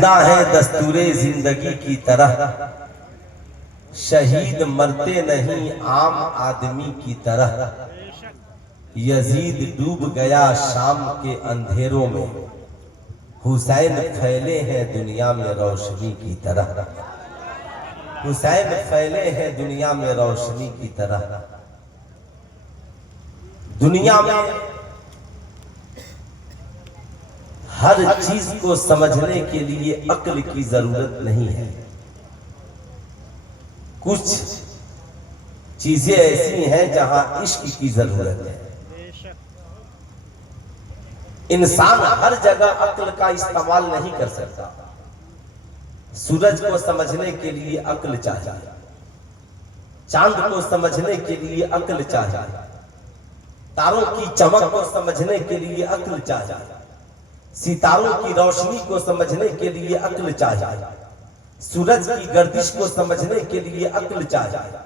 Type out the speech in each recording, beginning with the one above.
زندہ ہے دستور زندگی کی طرح، شہید مرتے نہیں عام آدمی کی طرح، یزید ڈوب گیا شام کے اندھیروں میں، حسین پھیلے ہیں دنیا میں روشنی کی طرح، حسین پھیلے ہیں دنیا میں روشنی کی طرح۔ دنیا میں ہر چیز کو سمجھنے کے لیے عقل کی ضرورت نہیں ہے، کچھ چیزیں ایسی ہیں جہاں عشق کی ضرورت ہے۔ انسان ہر جگہ عقل کا استعمال نہیں کر سکتا۔ سورج کو سمجھنے کے لیے عقل چاہیے، چاند کو سمجھنے کے لیے عقل چاہیے، تاروں کی چمک کو سمجھنے کے لیے عقل چاہیے، ستاروں کی روشنی کو سمجھنے کے لیے عقل چاہیے، سورج کی گردش کو سمجھنے کے لیے عقل چاہیے،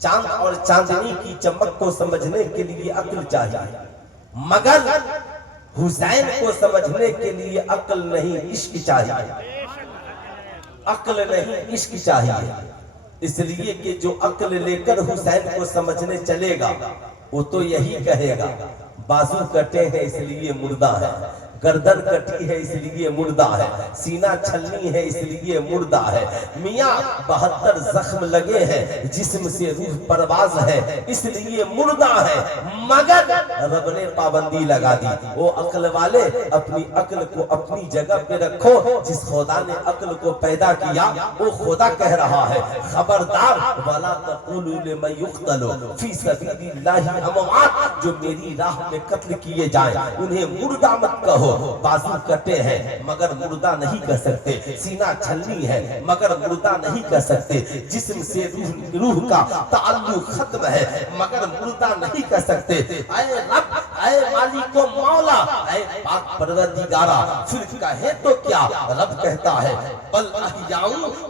چاند اور چاندنی کی چمک کو سمجھنے کے لیے عقل چاہیے، مگر حسین کو سمجھنے کے لیے عقل نہیں عشق چاہیے، عقل نہیں عشق چاہیے۔ اس لیے کہ جو عقل لے کر حسین کو سمجھنے چلے گا وہ تو یہی کہے گا بازو کٹے ہیں اس لیے مردہ ہے، گردن کٹی ہے اس لیے مردہ ہے، سینہ چھلنی ہے اس لیے مردہ ہے، میاں 72 زخم لگے ہیں جسم سے روح پرواز ہے اس لیے مردہ ہے، مگر رب نے پابندی لگا دی۔ وہ عقل والے اپنی عقل کو اپنی جگہ پہ رکھو، جس خدا نے عقل کو پیدا کیا وہ خدا کہہ رہا ہے خبردار وَلَا تَقُولُوا لِمَن يُقْتَلُ فِي سَبِيلِ اللَّهِ أَمْوَاتٌ، جو میری راہ میں قتل کیے جائیں انہیں مردہ مت کہو، بازو کٹے ہیں مگر مردہ نہیں کہہ سکتے، سینہ چھلنی ہے مگر مردہ نہیں کہہ سکتے، جسم سے روح کا تعلق ختم ہے مگر مردہ نہیں کہہ سکتے۔ اے رب، اے مالک و مولا، اے پاک پروردگارہ، پھر کہے تو کیا؟ رب کہتا ہے بل احیاء،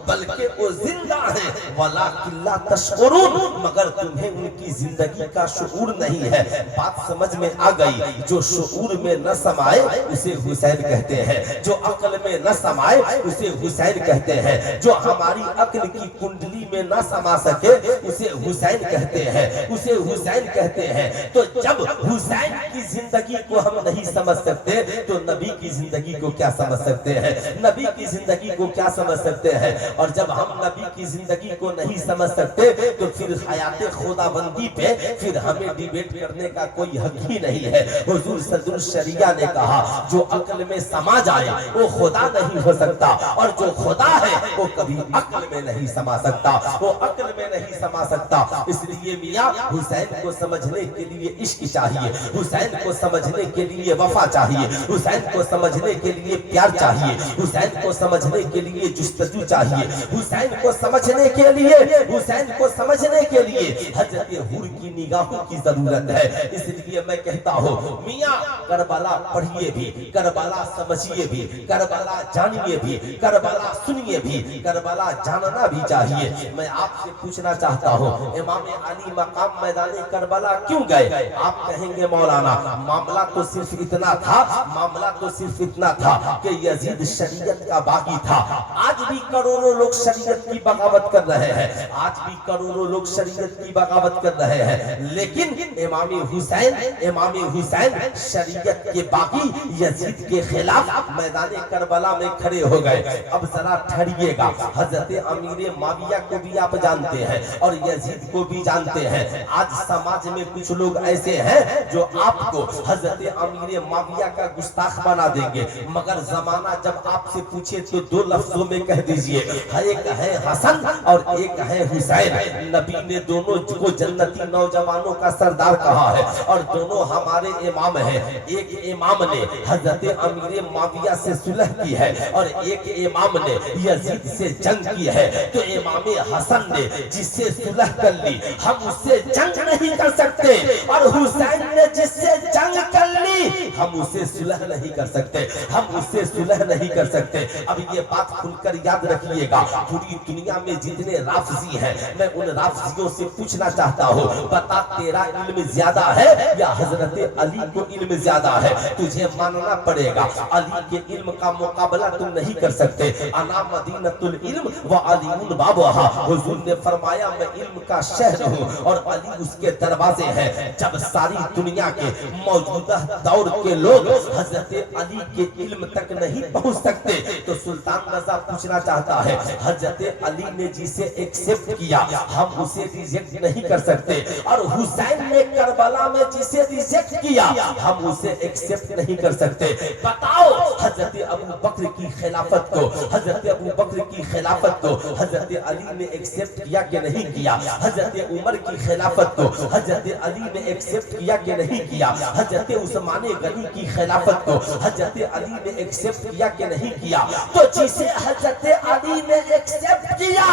بلکہ وہ زندہ ہیں، ولیکن لا تشعرون، مگر تمہیں ان کی زندگی کا شعور نہیں ہے۔ بات سمجھ میں آ گئی؟ جو شعور میں نہ سمائے اسے حسین کہتے ہیں، جو عقل میں نہ سمائے اسے حسین کہتے ہیں، جو ہماری عقل کی کنڈلی میں نہ سما سکے اسے حسین کہتے ہیں، اسے حسین کہتے ہیں۔ تو جب حسین کی زندگی کو ہم نہیں سمجھ سکتے تو نبی کی زندگی کو کیا سمجھ سکتے ہیں؟ نبی کی زندگی کو کیا سمجھ سکتے ہیں؟ اور جب ہم نبی کی زندگی کو نہیں سمجھ سکتے تو پھر حیات خدا بندی پہ پھر ہمیں ڈیبیٹ کرنے کا کوئی حق ہی نہیں ہے۔ حضور صدر الشریعہ نے کہا جو عقل میں سما جائے وہ خدا نہیں ہو سکتا، اور جو خدا ہے وہ کبھی عقل میں نہیں سما سکتا، وہ عقل میں نہیں سما سکتا۔ اس لیے میاں حسین کو سمجھنے کے لیے عشق چاہیے، حسین کو سمجھنے کے لیے وفا چاہیے، حسین کو سمجھنے کے لیے پیار چاہیے، حسین کو سمجھنے کے لیے جستجو چاہیے، حسین کو سمجھنے کے لیے، حسین کو سمجھنے کے لیے حضرت حور کی نگاہوں کی ضرورت ہے۔ اس لیے میں کہتا ہوں میاں کربلا پڑھیے بھی، کربلا سمجھیے بھی، کربلا جانیے بھی، کربلا سنیے بھی، کربلا جاننا بھی چاہیے۔ میں آپ سے پوچھنا چاہتا ہوں امام علی مقام میدان کربلا کیوں گئے؟ آپ کہیں گے مولانا معاملہ تو صرف اتنا تھا، معاملہ تو صرف اتنا تھا کہ یزید شریعت کا باغی تھا۔ آج بھی کروڑوں لوگ شریعت کی بغاوت کر رہے ہیں، آج بھی کروڑوں لوگ شریعت کی بغاوت کر رہے ہیں، لیکن امام حسین شریعت کے باغی یزید کے خلاف میدان کربلا میں کھڑے ہو گئے۔ اب ذرا ٹھہریے گا، حضرت امیر معاویہ کو بھی آپ جانتے ہیں اور یزید کو بھی جانتے ہیں۔ آج سماج میں کچھ لوگ ایسے ہیں جو آپ کو حضرت امیر معاویہ کا گستاخ بنا دیں گے، مگر زمانہ جب آپ سے پوچھے تو دو لفظوں میں کہہ دیجئے، ایک ہے حسن اور ایک ہے حسین۔ نبی نے دونوں کو جنتی نوجوانوں کا سردار کہا ہے اور دونوں ہمارے امام ہیں۔ ایک امام نے حضرت امیر معاویہ سے صلح کی ہے اور ایک امام نے یزید سے جنگ کی ہے۔ تو امام حسن نے جس سے صلح کر لی ہم اس سے جنگ نہیں کر سکتے، اور حسین نے جس سے جنگ کر لی ہم اسے صلح نہیں کر سکتے، ہم اسے صلح نہیں کر سکتے۔ اب یہ بات کھل کر یاد رکھیے گا، پوری دنیا میں جتنے رافضی ہیں میں ان رافضیوں سے پوچھنا چاہتا ہوں، بتا تیرا علم زیادہ ہے یا حضرت علی کو علم زیادہ ہے؟ تجھے ماننا پڑے گا علی کے علم کا مقابلہ تم نہیں کر سکتے۔ انا مدینۃ العلم وعلی بابھا، حضور نے فرمایا میں علم کا شہر ہوں اور علی اس کے دروازے ہیں۔ جب ساری دنیا کے موجودہ دور کے لوگ حضرت علی کے علم تک نہیں پہنچ سکتے تو سلطان رضا پوچھنا چاہتا ہے حضرت علی نے جسے ایکسپٹ کیا ہم اسے ریجیکٹ نہیں کر سکتے، اور حسین نے کربلا میں جسے ریجیکٹ کیا ہم اسے ایکسپٹ نہیں کر سکتے۔ بتاؤ حضرت ابو بکر کی خلافت کو، حضرت ابو بکر کی خلافت کو حضرت علی نے ایکسپٹ کیا کہ نہیں کیا؟ حضرت عمر کی خلافت کو حضرت علی نے ایکسپٹ کیا کہ نہیں کیا؟ حضرت عثمان غنی کی خلافت کو حضرت علی نے ایکسپٹ کیا کہ نہیں کیا؟ تو جسے حضرت علی نے ایکسپٹ کیا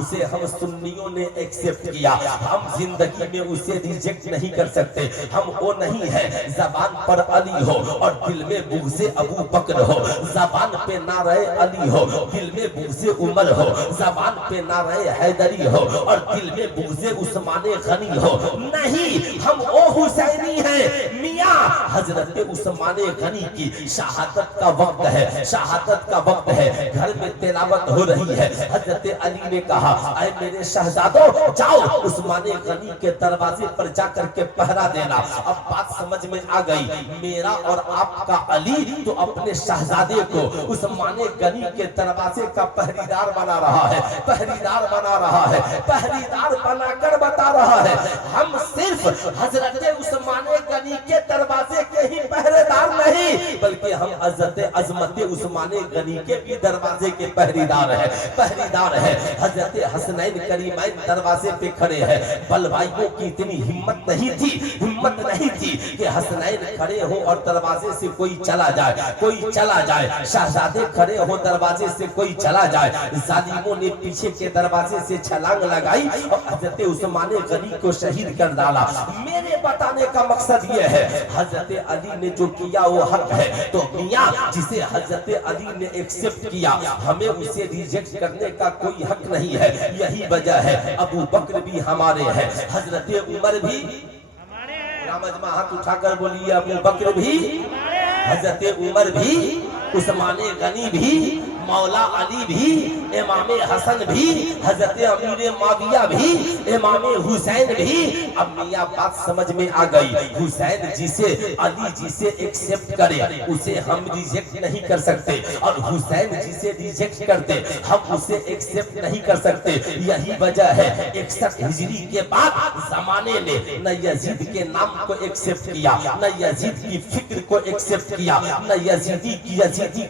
اسے ہم سنیوں نے ایکسپٹ کیا، ہم زندگی میں اسے ریجیکٹ نہیں کر سکتے۔ ہم وہ نہیں ہے زبان پر علی ہو اور دل میں بغض ابو بکر ہو، زبان پہ نعرہ علی ہو دل میں بغض عمر ہو، زبان پہ نعرہ حیدری ہو اور دل میں بغض عثمان غنی ہو، نہیں، ہم او حسینی ہیں۔ میاں حضرت عثمان غنی کی شہادت کا وقت ہے، شہادت کا وقت ہے، گھر میں تلاوت ہو رہی ہے، حضرت علی نے کہا اے میرے شہزادوں جاؤ عثمان غنی کے دروازے پر جا کر کے پہرا دینا۔ اب بات سمجھ میں آ گئی، میرا اور آپ کا علی تو اپنے شہزادے کو عثمان غنی کے دروازے کا پہریدار بنا رہا ہے، پہریدار بنا رہا ہے، پہریدار بنا کر بتا رہا ہے ہم صرف حضرت عثمان غنی کے دروازے کے ہی پہرے دار نہیں بلکہ ہم حضرت عظمت عثمان غنی کے بھی دروازے کے پہریدار ہیں، پہریدار ہیں۔ حضرت حسنین کریمین دروازے پہ کھڑے ہیں، بلوائیوں کی اتنی ہمت نہیں تھی، ہمت نہیں تھی کہ حسنین کھڑے ہوں اور دروازے سے کوئی چلا جائے، کوئی چلا جائے، شہزادے کھڑے ہوں دروازے سے کوئی چلا جائے۔ ظالموں نے پیچھے کے دروازے سے چھلانگ لگائی اور حضرت عثمان غنی کو شہید کر ڈالا۔ میرے بتانے کا مقصد یہ ہے حضرت علی نے جو کیا وہ حق ہے، تو میاں جسے حضرت علی نے ایکسپٹ کیا ہمیں اسے ریجیکٹ کرنے کا کوئی حق نہیں ہے۔ یہی وجہ ہے ابو بکر بھی ہمارے ہیں، حضرت عمر بھی ہمارے ہیں، مجمع ہاتھ اٹھا کر بولیے ابو بکر بھی، حضرت عمر بھی، عثمان غنی بھی، مولا علی بھی، امام حسن بھی، حضرت امیر معاویہ بھی، امام حسین بھی۔ اب میاں بات سمجھ میں آ گئی، حسین جسے علی جسے ایکسپٹ کرے اسے ہم ریجیکٹ نہیں کر سکتے، اور حسین جسے ریجیکٹ کرتے ہم اسے ایکسپٹ نہیں کر سکتے۔ یہی وجہ ہے 61 ہجری کے بعد زمانے نے نہ یزید کے نام کو ایکسپٹ کیا، نہ یزید کی فکر کو ایکسپٹ کیا، نہ یزیدی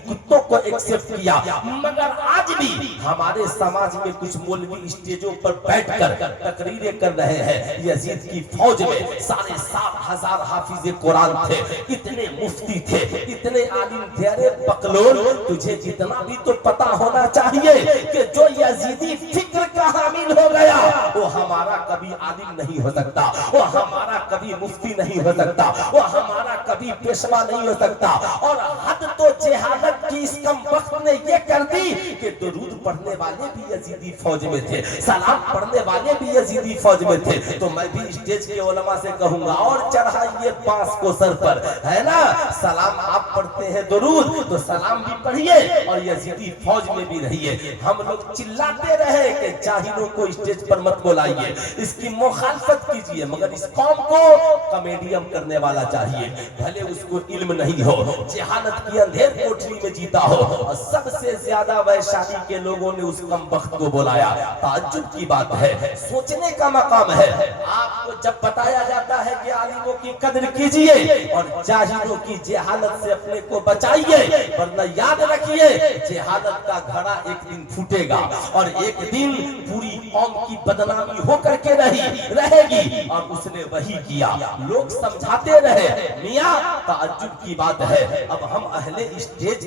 کتوں کو ایکسپٹ کیا، مگر آج بھی ہمارے سماج میں کچھ مولوی اسٹیجوں پر بیٹھ کر تقریریں کر رہے ہیں یزید کی فوج میں 7,500 حافظ قرآن تھے، اتنے مفتی تھے، اتنے عالم تھے۔ ارے بکلول تجھے جتنا بھی تو پتا ہونا چاہیے کہ جو یزیدی فکر کا حامل ہو گیا وہ ہمارا کبھی عالم نہیں ہو سکتا، وہ ہمارا کبھی مفتی نہیں ہو سکتا، وہ ہمارا کبھی پیشوا نہیں ہو سکتا۔ اور حد تو جہالت کی اس کم وقت نے یہ کر دی کہ درود پڑھنے والے بھی یزیدی فوج میں تھے، سلام پڑھنے والے بھی یزیدی فوج میں تھے۔ تو میں بھی اسٹیج کے علماء سے کہوں گا اور چڑھائیے پاس کو سر پر، ہے نا، سلام آپ پڑھتے ہیں درود تو سلام بھی پڑھیے اور یزیدی فوج میں بھی رہیے۔ ہم لوگ چلاتے رہے کہ جاہلوں کو اسٹیج پر مت بلائیے، اس کی مخالفت کیجئے، مگر اس قوم کو کمیڈیم کرنے والا چاہیے، بھلے اس کو علم نہیں ہو، جہالت کی اندھیر کوٹری میں جیتا ہو۔ اور سب سے زیادہ ویشالی کے لوگوں نے اس کم وقت کو بلایا۔ تعجب کی بات ہے، سوچنے کا مقام ہے۔ آپ کو جب بتایا جاتا ہے کہ عالموں کی قدر کیجئے اور جاہلوں کی جہالت سے اپنے کو بچائیے، ورنہ یاد رکھیے جہالت کا گھڑا ایک دن پھوٹے گا اور ایک دن پوری قوم کی بدنامی ہو کر کے رہے گی، اور اس نے وہی کیا۔ لوگ سمجھاتے رہے، میاں تعجب کی بات ہے اب ہم اہل اسٹیج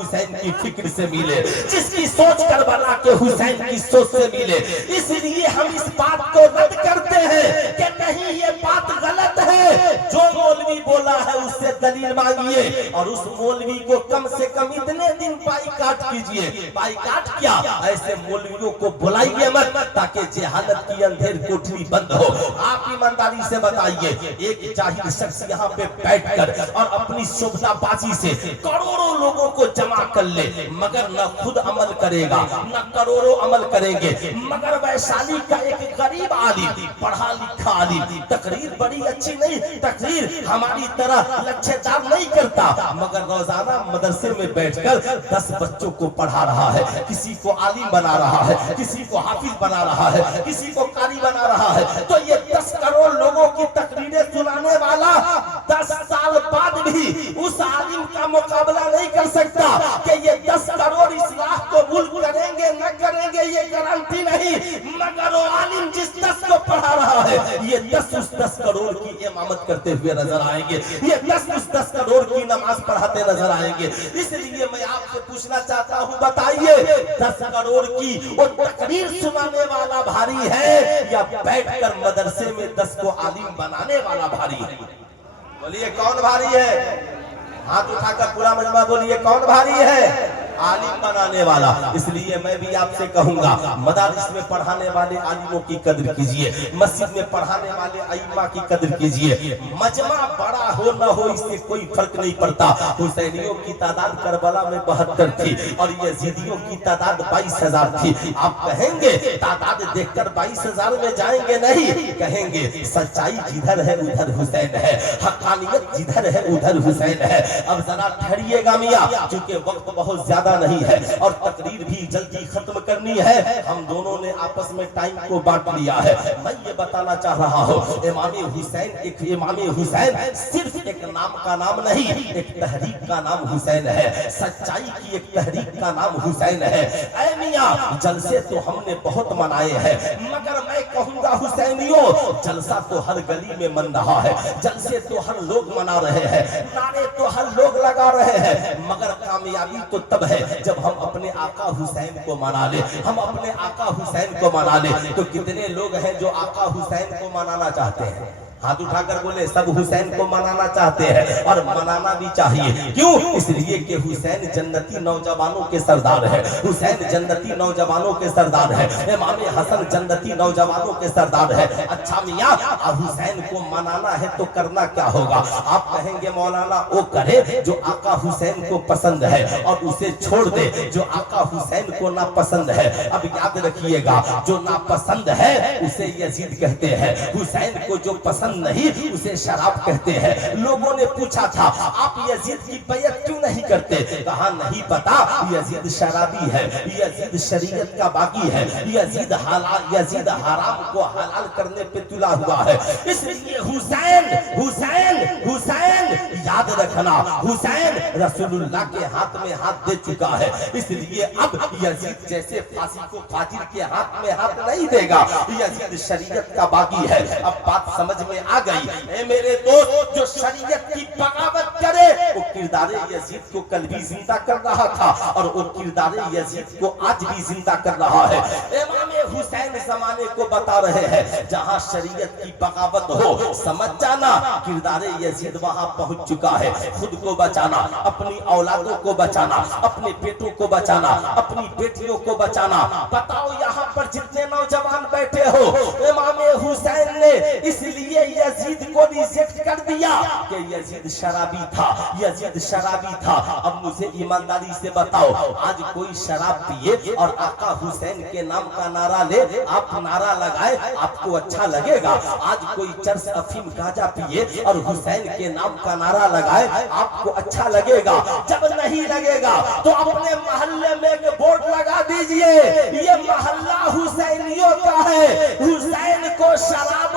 حسین کی فکر سے ملے، جس کی سوچ کربلا کے حسین کی سوچ سے ملے۔ اس لیے ہم اس بات کو رد کرتے ہیں کہ نہیں یہ بات غلط ہے، جو مولوی بولا ہے اس سے دلیل مانگیے اور اس مولوی کو کم سے کم اتنے دن بائیکاٹ کیجئے۔ بائیکاٹ کیا؟ ایسے مولویوں کو بلائیے مت تاکہ جہالت کی اندھیر کوٹری بند ہو۔ آپ ایمانداری سے بتائیے، ایک جاہل شخص یہاں پہ بیٹھ کر اور اپنی شبدہ بازی سے کروڑوں لوگوں کو جمع کر لے، مگر نہ خود عمل کرے گا نہ کروڑوں عمل کریں گے، مگر ویشالی کا ایک غریب عالم، پڑھا لکھا عالم، تقریر بڑی اچھی نہیں، تقریر ہماری طرح لچھے دار نہیں کرتا، مگر روزانہ مدرسے میں بیٹھ کر 10 بچوں کو پڑھا رہا ہے، کسی کو عالم بنا رہا ہے، کسی کو حافظ بنا رہا ہے، کسی کو قاری بنا رہا ہے، تو یہ 10 کروڑ لوگوں کی تقریریں سنانے والا 10 سال بعد بھی اس عالم کا مقابلہ نہیں کر سکتا کہ یہ 10 کروڑ اصلاح قبول کریں گے نہ کریں گے یہ گارنٹی نہیں، مگر وہ عالم جس 10 کو پڑھا رہا ہے یہ 10 اس 10 کروڑ کی امامت کرتے ہوئے نظر آئیں گے، یہ 10 اس 10 کروڑ کی نماز پڑھاتے نظر آئیں گے۔ اس لیے میں آپ سے پوچھنا چاہتا ہوں، بتائیے 10 کروڑ کی وہ تقریر سنانے والا بھاری ہے یا بیٹھ کر مدرسے میں 10 کو عالم بنانے والا بھاری ہے؟ بولیے کون بھاری ہے؟ ہاتھ اٹھا کر پورا مجمع بولیے کون بھاری ہے؟ عالم بنانے والا۔ اس لیے میں بھی آپ سے کہوں گا، مدارس میں پڑھانے والے عالموں کی قدر کیجئے، مسجد میں پڑھانے والے ائمہ کی قدر کیجئے۔ مجمع بڑا ہو نہ ہو اس سے کوئی فرق نہیں پڑتا۔ حسینیوں کی تعداد کربلا میں 72 تھی اور یزیدیوں کی تعداد 22,000 تھی۔ آپ کہیں گے تعداد دیکھ کر 22,000 میں جائیں گے؟ نہیں، کہیں گے سچائی جدھر ہے ادھر حسین ہے، حقانیت جدھر ہے ادھر حسین ہے۔ اب ذرا ٹھہریے گا میاں، چونکہ وقت بہت زیادہ نہیں ہے اور تقریر بھی جلدی ختم کرنی ہے، ہم دونوں نے آپس میں ٹائم کو بانٹ لیا ہے۔ میں یہ بتانا چاہ رہا ہوں، امام حسین صرف ایک نام کا نام نہیں، ایک تحریک کا نام حسین ہے، سچائی کی ایک تحریک کا نام حسین ہے۔ اے میاں، جلسے تو ہم نے بہت منائے ہیں، مگر میں کہوں گا حسینیوں، جلسہ تو ہر گلی میں من رہا ہے، جلسے تو ہر لوگ منا رہے ہیں، نعرے تو ہر لوگ لگا رہے ہیں، مگر کامیابی تو تب ہے جب ہم اپنے آقا حسین کو منا لیں، ہم اپنے آقا حسین کو منا لیں۔ تو کتنے لوگ ہیں جو آقا حسین کو منانا چاہتے ہیں؟ ہاتھ اٹھا کر بولے سب حسین کو منانا چاہتے ہیں اور منانا بھی چاہیے۔ کیوں؟ اس لیے کہ حسین جنتی نوجوانوں کے سردار ہے، حسین جنتی نوجوانوں کے سردار ہے، امام حسن جنتی نوجوانوں کے سردار ہے۔ اچھا میاں، حسین کو منانا ہے تو کرنا کیا ہوگا؟ آپ کہیں گے مولانا وہ کرے جو آقا حسین کو پسند ہے اور اسے چھوڑ دے جو آقا حسین کو ناپسند ہے۔ اب یاد رکھیے گا، جو ناپسند ہے اسے یزید کہتے ہیں، حسین کو جو پسند نہیں اسے شراب کہتے ہیں۔ لوگوں نے پوچھا تھا آپ یزید کی بیعت کیوں نہیں کرتے؟ کہا نہیں پتا، یزید شرابی ہے، یزید شریعت کا باغی ہے، یزید حرام کو حلال کرنے پہ تلا ہوا ہے۔ اس لیے حسین یاد رکھنا، حسین رسول اللہ کے ہاتھ میں ہاتھ دے چکا ہے، اس لیے اب یزید جیسے فاسق کو فاجر کے ہاتھ میں ہاتھ نہیں دے گا۔ یزید شریعت کا باغی ہے۔ اب بات سمجھ میں آ گئی؟ اے میرے دوست، جو شریعت کی بغاوت کرے وہ کردار یزید کو کل بھی زندہ کر رہا تھا اور وہ کردار یزید کو آج بھی زندہ کر رہا ہے۔ امام حسین زمانے کو بتا رہے ہیں، جہاں شریعت کی بغاوت ہو سمجھ جانا کردار یزید وہاں پہنچ چکا ہے۔ خود کو بچانا، اپنی اولادوں کو بچانا، اپنے بیٹوں کو بچانا، اپنی بیٹیوں کو بچانا۔ بتاؤ یہاں پر جتنے نوجوان بیٹھے ہو، امام حسین نے اس لیے یزید کو ریجیکٹ کر دیا کہ یزید شرابی تھا، یزید شرابی تھا۔ اب مجھے ایمانداری سے بتاؤ، آج کوئی شراب پیے اور آقا حسین کے نام کا نعرہ لے، آپ نعرہ لگائے، آپ کو اچھا لگے گا؟ آج کوئی چرس افیم گاجا پیے اور حسین کے نام کا نعرہ لگائے، آپ کو اچھا لگے گا؟ جب نہیں لگے گا تو اپنے محلے میں ایک بورڈ لگا دیجئے، یہ محلہ حسینیوں کا ہے، حسین کو شراب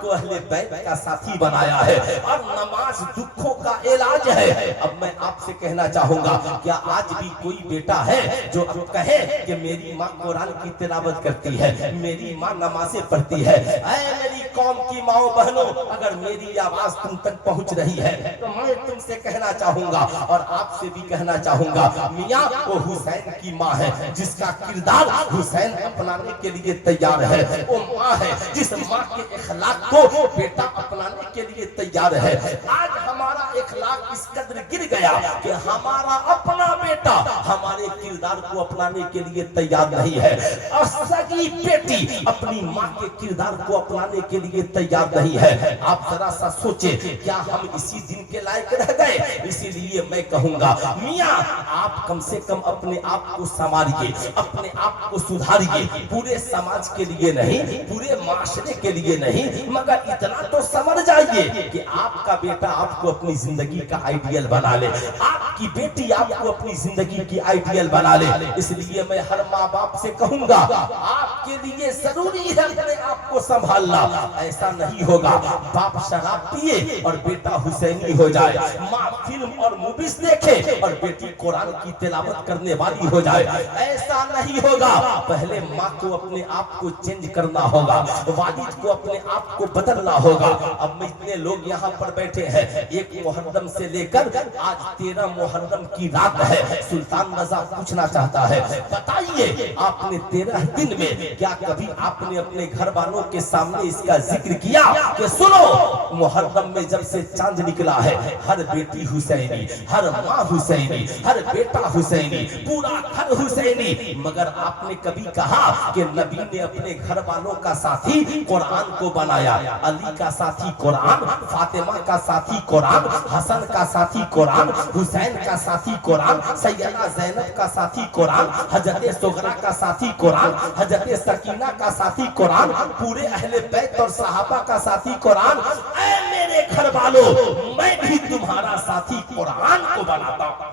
کو اہل بیت کا ساتھی بنایا ہے اور نماز دکھوں کا علاج ہے۔ اب میں آپ سے کہنا چاہوں گا، کیا آج بھی کوئی بیٹا ہے جو اب کہے کہ میری ماں قرآن کی تلاوت کرتی ہے، میری ماں نمازیں پڑھتی ہے؟ اے میری قوم کی ماؤں بہنوں، اگر میری آواز تم تک پہنچ رہی ہے تو میں تم سے کہنا چاہوں گا اور آپ سے بھی کہنا چاہوں گا، میاں وہ حسین کی ماں ہے جس کا کردار حسین اپنانے کے لیے تیار ہے، وہ ماں ہے جس ماں کے اخلاق کو بیٹا اپنانے کے لیے تیار ہے۔ آج ہمارا اخلاق اس قدر گر گیا کہ ہمارا اپنا بیٹا ہمارے کردار کو اپنانے کے لیے تیار نہیں ہے، اور سگی بیٹی اپنی ماں کے کردار کو اپنانے کے لیے تیار نہیں ہے۔ آپ ذرا سا سوچیں، کیا ہم اسی دن کے لائق رہ گئے؟ اسی لیے میں کہوں گا، میاں آپ کم سے کم اپنے آپ کو سنواریے، اپنے آپ کو سدھاریے، پورے سماج کے لیے نہیں، پورے معاشرے کے لیے نہیں، مگر اتنا تو سمجھ جائیے کہ آپ کا بیٹا آپ کو اپنی زندگی کا آئیڈیل بنا لے، آپ کی بیٹی آپ کو اپنی زندگی کی آئیڈیل بنا لے۔ اس لیے میں ہر ماں باپ سے کہوں گا، آپ کے لیے ضروری ہے اپنے آپ کو سنبھالنا۔ ایسا نہیں ہوگا باپ شراب پیے اور بیٹا حسینی ہو جائے، ماں فلم اور موویز دیکھے اور بیٹی قرآن کی تلاوت کرنے والی ہو جائے، ایسا نہیں ہوگا۔ پہلے ماں کو اپنے آپ کو چینج کرنا ہوگا، والد کو اپنے آپ کو بدلنا ہوگا۔ اب میں اتنے لوگ یہاں پر بیٹھے ہیں، ایک محرم سے لے کر آج 13 محرم کی رات ہے، سلطان رضا پوچھنا چاہتا ہے، بتائیے آپ نے 13 دن میں کیا کبھی آپ نے اپنے گھر والوں کے سامنے اس کا ذکر کیا کہ سنو محرم میں جب سے چاند نکلا ہے ہر بیٹی حسینی، ہر ماں حسینی، ہر بیٹا حسینی، پورا گھر حسینی؟ مگر آپ نے کبھی کہا کہ نبی نے اپنے گھر والوں کا ساتھی قرآن کو بنایا؟ علی کا ساتھی قرآن، فاطمہ کا ساتھی قرآن، حسن کا ساتھی قرآن، حسین کا ساتھی قرآن، سیدہ زینب کا ساتھی قرآن، حضرت سغرا کا ساتھی قرآن، حضرت سکینہ کا ساتھی قرآن، پورے اہل بیت اور صحابہ کا ساتھی قرآن۔ اے میرے گھر والوں، میں بھی تمہارا ساتھی قرآن کو بناتا ہوں۔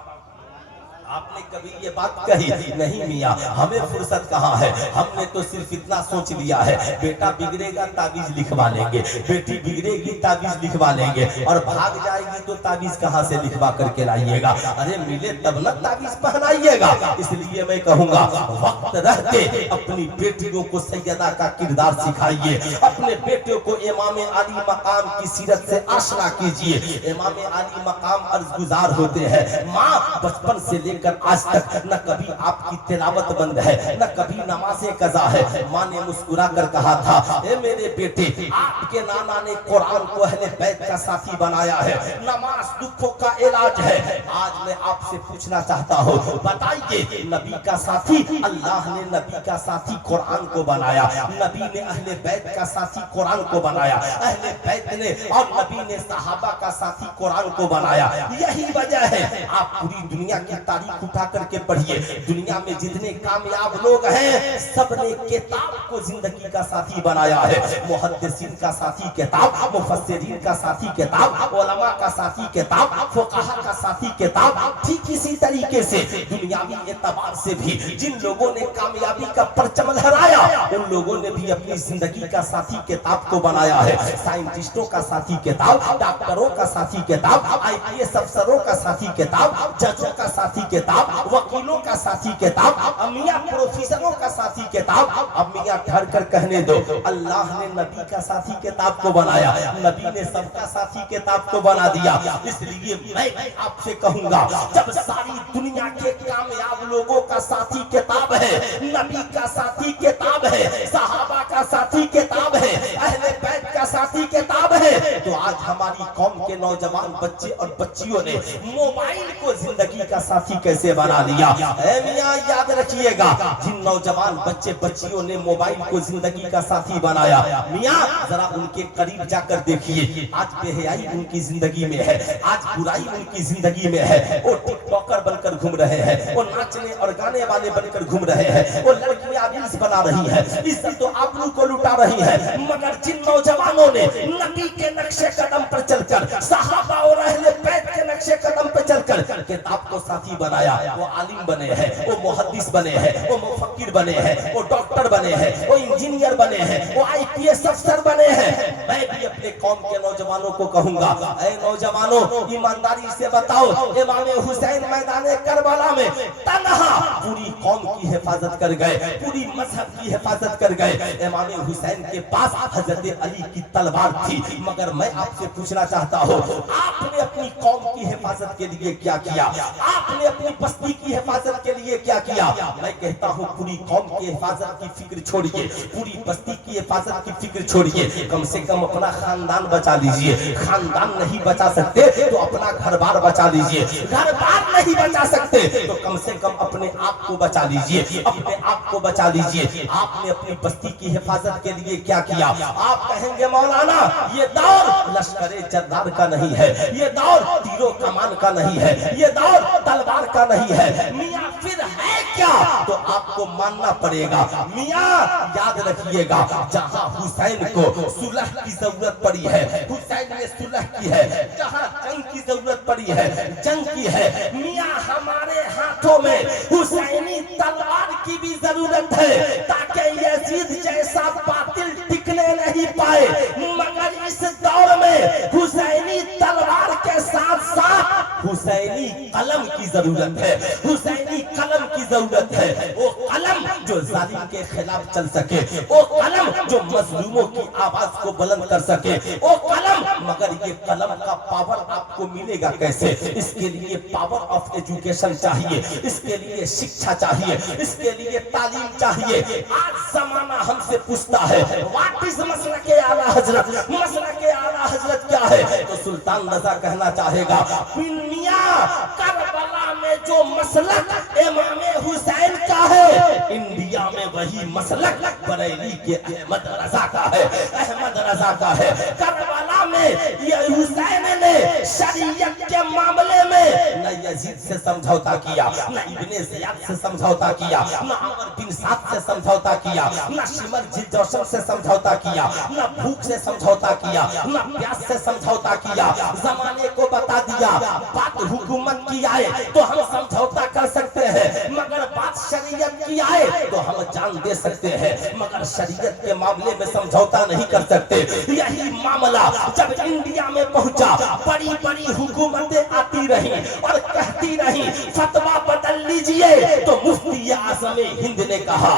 آپ نے کبھی یہ بات کہی نہیں؟ میاں ہمیں فرصت کہاں ہے، ہم نے تو صرف اتنا سوچ لیا ہے، بیٹا بگڑے گا تعویذ لکھوا لیں گے، بیٹی بگڑے گی تعویذ لکھوا لیں گے، اور بھاگ جائے گی تو تعویذ کہاں سے لکھوا کر کے لائیے گا؟ ارے ملے تب نہ تعویذ پہنائیے گا۔ اس لیے میں کہوں گا، وقت رہتے اپنی بیٹیوں کو سیدہ کا کردار سکھائیے، اپنے بیٹے کو امام علی مقام کی سیرت سے آشنا کیجئے۔ امام علی مقام عرض گزار ہوتے ہیں، ماں بچپن سے لے کر آج تک نہ کبھی آپ کی تلاوت بند ہے، نہ کبھی نماز قضا ہے۔ ماں نے مسکرا کر کہا تھا، اے میرے بیٹے، آپ کے نانا نے قرآن کو اہل بیت کا ساتھی بنایا ہے، نماز دکھوں کا علاج ہے۔ آج میں آپ سے پوچھنا چاہتا ہوں، بتائیے نبی کا ساتھی، اللہ نے نبی کا ساتھی قرآن کو بنایا، نبی نے اہل بیت کا ساتھی قرآن کو بنایا، اہل بیت نے اور نبی نے صحابہ کا ساتھی قرآن کو بنایا۔ یہی وجہ ہے، آپ پوری دنیا کی تاریخ اٹھا کر کے پڑھیے، دنیا میں جتنے کامیاب لوگ ہیں سب نے کتاب کو زندگی کا ساتھی بنایا ہے۔ محدثین کا ساتھی کتاب، مفسرین کا ساتھی کتاب، علماء کا ساتھی کتاب، فقہا کا ساتھی کتاب۔ ٹھیک اسی طریقے سے دنیاوی اعتبار سے بھی جن لوگوں نے کامیابی کا پرچم لہرایا ان لوگوں نے بھی اپنی زندگی کا ساتھی کتاب کو بنایا ہے۔ سائنٹسٹوں کا ساتھی کتاب، ڈاکٹروں کا ساتھی کتاب، IPS افسروں کا ساتھی کتاب، ججوں کا ساتھی کتاب، وکیلوں کا ساتھی کتاب، امیاں پروفیسروں کا ساتھی کتاب۔ امیاں ٹھہر کر کہنے دو، اللہ نے نبی کا ساتھی کتاب کو بنایا، نبی نے سب کا ساتھی کتاب کو بنا دیا۔ اس لیے میں آپ سے کہوں گا، جب ساری دنیا کے کامیاب لوگوں کا ساتھی کتاب ہے، نبی کا ساتھی کتاب ہے، صحابہ کا ساتھی کتاب ہے، اہل بیت کا ساتھی کتاب ہے، تو آج ہماری قوم کے نوجوان بچے اور بچیوں نے موبائل کو زندگی کا ساتھی کیسے بنا لیا؟ اے میاں یاد رکھیے گا، جن نوجوان بچے بچیوں نے موبائل کو زندگی کا ساتھی بنایا، میاں ذرا ان کے قریب جا کر دیکھیے، آج بے حیائی ان کی زندگی میں ہے، آج برائی ان کی زندگی میں ہے۔ وہ ٹک ٹاکر بن کر گھوم رہے ہیں، وہ ناچنے اور گانے والے بن کر گھوم رہے ہیں، وہ لڑکیاں ریلز بنا رہی ہیں، عزت و آبرو کو لٹا رہی ہیں۔ مگر جن نوجوانوں نے نبی کے نقشے قدم پر چل کر، صحابہ اور اہل بیت کے نقشے قدم پر چل کر کر کتاب کو ساتھی بنایا، وہ عالم بنے ہیں، وہ محدث بنے ہیں، وہ مفکر بنے ہیں، وہ ڈاکٹر بنے ہیں، وہ انجینئر بنے ہیں، وہ IPS افسر بنے ہیں۔ میں بھی اپنے قوم کے نوجوانوں کو کہوں گا، اے نوجوانوں ایمانداری سے بتاؤ، امام حسین میدان کربلا میں تنہا پوری قوم کی حفاظت کر گئے، پوری مذہب کی حفاظت کر گئے۔ امام حسین کے پاس حضرت علی کی تلوار تھی، مگر میں آپ سے پوچھنا چاہتا ہوں، آپ نے اپنی قوم کی حفاظت کے لیے کیا کیا؟ آپ نے اپنی بستی کی حفاظت کے لیے کیا کیا؟ میں کہتا ہوں پوری قوم کی حفاظت کی فکر چھوڑیے، پوری بستی کی حفاظت کی فکر چھوڑیے، کم سے کم اپنا خاندان بچا لیجئے۔ خاندان نہیں بچا سکتے تو اپنا گھر بار بچا لیجئے، گھر بار نہیں بچا سکتے تو کم سے کم اپنے آپ کو بچا لیجئے، اپنے آپ کو بچا لیجئے۔ آپ نے اپنی بستی کی حفاظت کے لیے کیا کیا؟ آپ کہیں گے مولانا یہ دور لشکر جرار کا نہیں ہے، یہ دور تیر و کمان کا نہیں ہے، یہ دور تلوار کا نہیں ہے، میاں پھر ہے کیا؟ تو آپ کو ماننا پڑے گا، میاں یاد رکھیے گا، جہاں حسین کو صلح کی ضرورت پڑی ہے حسین نے صلح کی ہے، جہاں جنگ کی ضرورت پڑی ہے جنگ کی ہے۔ میاں ہمارے ہاتھوں میں حسینی تلوار کی بھی ضرورت ہے تاکہ یزید جیسا باطل ٹکنے نہیں پائے، مگر اس دور میں حسینی تلوار کے ساتھ ساتھ حسینی قلم کی ضرورت ہے، حسینی قلم کی ضرورت ہے، وہ قلم جو ظالم کے خلاف چل سکے، وہ قلم جو مظلوموں کی آواز کو بلند کر سکے، وہ قلم۔ مگر یہ قلم کا پاور آپ کو ملے گا کیسے؟ اس کے لیے پاور آف ایجوکیشن چاہیے، اس کے لیے شکشا چاہیے، اس کے لیے تعلیم چاہیے۔ آج زمانہ ہم سے پوچھتا ہے واٹ از مسلک اعلیٰ حضرت، مسلک اعلیٰ حضرت کیا ہے؟ تو سلطان رضا کہنا چاہے گا میاں کربلا میں جو مسلک امام حسین کا ہے انڈیا میں وہی مسلک بریلی کے احمد رضا کا ہے، احمد رضا کا ہے۔ کربلا میں یہ حسین نے شریعت کے معاملے میں نہ یزید سے سمجھوتا کیا، نہ ابن زیاد سے سمجھوتا کیا، نہ عمر بن سعد سے سمجھوتا کیا، نہ شمر جوشن سے سمجھوتا کیا، نہ بھوک سے سمجھوتا کیا، نہ پیاس سے سمجھوتا کیا۔ زمانے کو بتا دیا بات حکومت کی آئے تو ہم سمجھوتا کر سکتے ہیں، مگر بات شریعت کی آئے تو ہم جان دے سکتے ہیں، مگر شریعت کے معاملے میں سمجھوتا نہیں کر سکتے۔ یہی معاملہ جب انڈیا میں پہنچا بڑی بڑی حکومتیں آتی رہیں اور کہتی رہیں فتویٰ بدل لیجئے، تو مفتی اعظم ہند نے کہا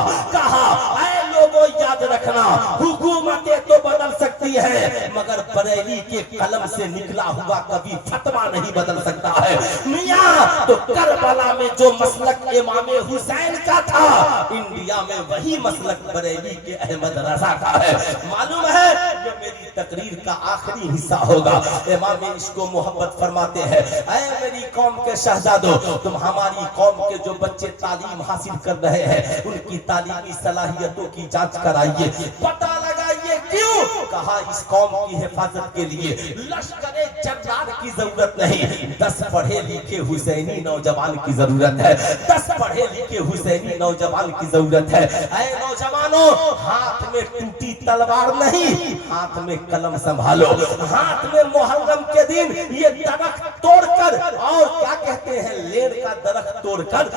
اے لوگوں یاد رکھنا حکومتیں تو بدل سکتی ہیں مگر بریلی کے قلم سے نکلا ہوا کبھی فتویٰ نہیں بدل سکتا ہے۔ میاں تو کربلا میں جو مسلک امام حسین کا تھا انڈیا میں وہی مسلک بریلی کے احمد رضا کا ہے۔ معلوم ہے یہ میری تقریر کا آخری حصہ ہوگا۔ امام عشق و محبت فرماتے ہیں اے میری قوم کے شہزادوں، تم ہماری قوم کے جو بچے تعلیم حاصل کر رہے ہیں ان کی تعلیمی صلاحیتوں کی جانچ کرائیے، پتہ لگائیے کیوں؟ کہا اس قوم کی حفاظت کے لیے لشکر جرار کی ضرورت نہیں، 10 پڑھے لکھے حسینی نوجوان کی ضرورت ہے، 10 پڑھے لکھے حسینی نوجوان کی ضرورت ہے۔ اے نوجوانوں ہاتھ میں ٹوٹی تلوار نہیں، ہاتھ میں قلم سنبھالو، ہاتھ میں محرم کے دن یہ درخت توڑ کر اور کیا کہتے ہیں لیر کا درخت توڑ کر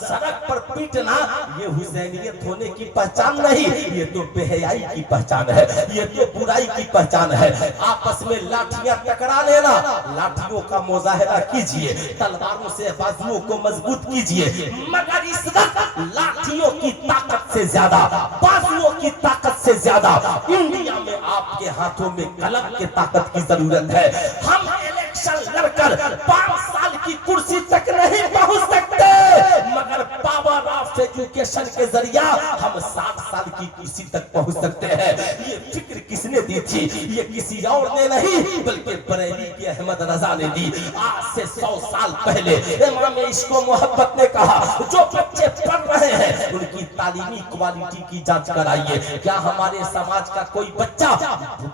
سڑک پر پیٹنا یہ حسینیت ہونے کی پہچان نہیں، یہ تو بے حیائی کی پہچان ہے، یہ تو برائی کی پہچان ہے۔ آپس میں لاٹھیاں ٹکرا لینا، لاٹھیوں کا مظاہرہ کیجئے، تلواروں سے بازوؤں کو مضبوط کیجئے، مگر اس وقت لاٹھیوں کی طاقت سے زیادہ، بازوؤں کی طاقت سے زیادہ انڈیا میں آپ کے ہاتھوں میں قلم کی طاقت کی ضرورت ہے۔ ہم الیکشن لڑ کر 5 سال کی کرسی تک نہیں پہنچ سکتے، مگر پاور آف ایجوکیشن کے ذریعہ ہم 60 سال کی کرسی تک پہنچ سکتے ہیں۔ یہ فکر کس نے دی تھی؟ یہ کسی اور نے نہیں بلکہ بریلی کے احمد رضا نے دی۔ آج سے 100 سال پہلے امام عشق و محبت نے کہا جو بچے پڑھ رہے ہیں ان کی تعلیمی کوالٹی کی جانچ کرائیے۔ کیا ہمارے سماج کا کوئی بچہ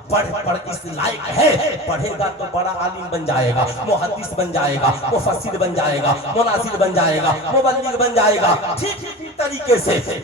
پڑھ اس لائق ہے؟ پڑھے گا تو بڑا عالم بن جائے گا، محدث بن جائے گا، مفسر بن جائے گا، مناظر بن جائے گا، مبلغ بن جائے گا۔ ٹھیک طریقے سے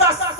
10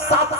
7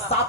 7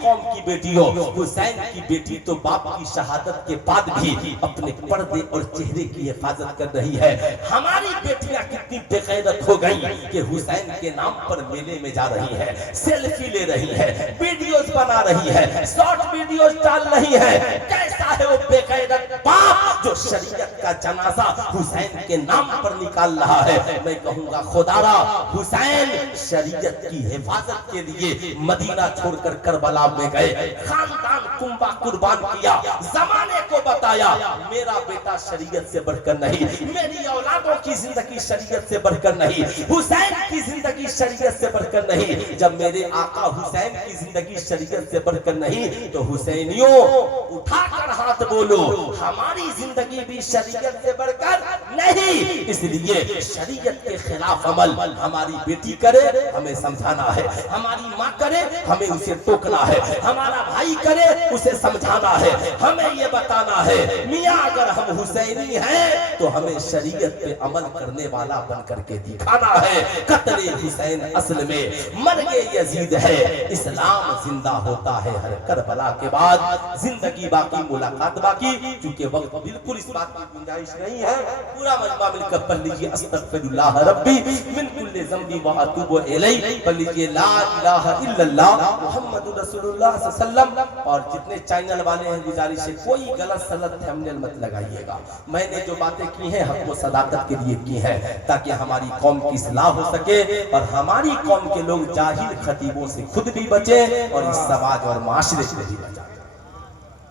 قوم کی بیٹیوں، حسین کی بیٹی تو باپ کی شہادت کے بعد بھی اپنے پردے اور چہرے کی حفاظت کر رہی ہے۔ ہماری بیٹیاں کتنی بے غیرت ہو گئی کہ حسین کے نام پر میلے میں جا رہی ہے، سیلفی لے رہی ہے، ویڈیوز بنا رہی ہے، شارٹ ویڈیوز ڈال رہی ہے۔ کیسا ہے وہ بے غیرت باپ جو شریعت کا جنازہ حسین کے نام پر نکال رہا ہے؟ میں کہوں گا خدا را، حسین شریعت کی حفاظت کے لیے مدینہ چھوڑ کر کربلا میں گئے، خاندان کنبہ قربان کیا، زمانے کو بتایا میرا بیٹا شریعت سے بڑھ کر نہیں، میری اولادوں کی زندگی شریعت سے بڑھ کر نہیں، حسین کی زندگی شریعت سے بڑھ کر نہیں۔ جب میرے آقا حسین کی زندگی شریعت سے بڑھ کر نہیں تو حسینیوں اٹھا کر ہاتھ بولو، ہماری زندگی بھی شریعت سے بڑھ کر نہیں۔ اس لیے شریعت کے خلاف عمل ہماری بیٹی کرے ہمیں سمجھانا ہے، ہماری ماں کرے ہمیں اسے ٹوکنا ہے، ہمارا بھائی کرے اسے سمجھانا ہے، ہمیں یہ بتانا ہے میاں اگر ہم حسینی ہیں تو ہمیں شریعت پہ عمل کرنے والا بن کر کے دکھانا ہے۔ قتل حسین اصل میں مرگ یزید ہے، اسلام زندہ ہوتا ہے ہر کربلا کے بعد، زندگی باقی ملاقات باقی۔ چونکہ وقت بالکل اس بات کی گنجائش نہیں ہے، پورا مجمع مل کر پڑھ لیجیے استغفر اللہ ربی من کل ذنب واتوب الیہ، پڑھ لیجیے لا الہ الا اللہ محمد رسول اللہ صلی اللہ علیہ وسلم۔ اور جتنے چینل والے ہیں گزارش ہے کوئی غلط سلط تھمبنیل مت لگائیے گا، میں نے جو باتیں کی ہیں حق و صداقت کے لیے کی ہیں تاکہ ہماری قوم کی اصلاح ہو سکے اور ہماری قوم کے لوگ جاہل خطیبوں سے خود بھی بچیں اور اس سماج اور معاشرے سے بھی بچیں۔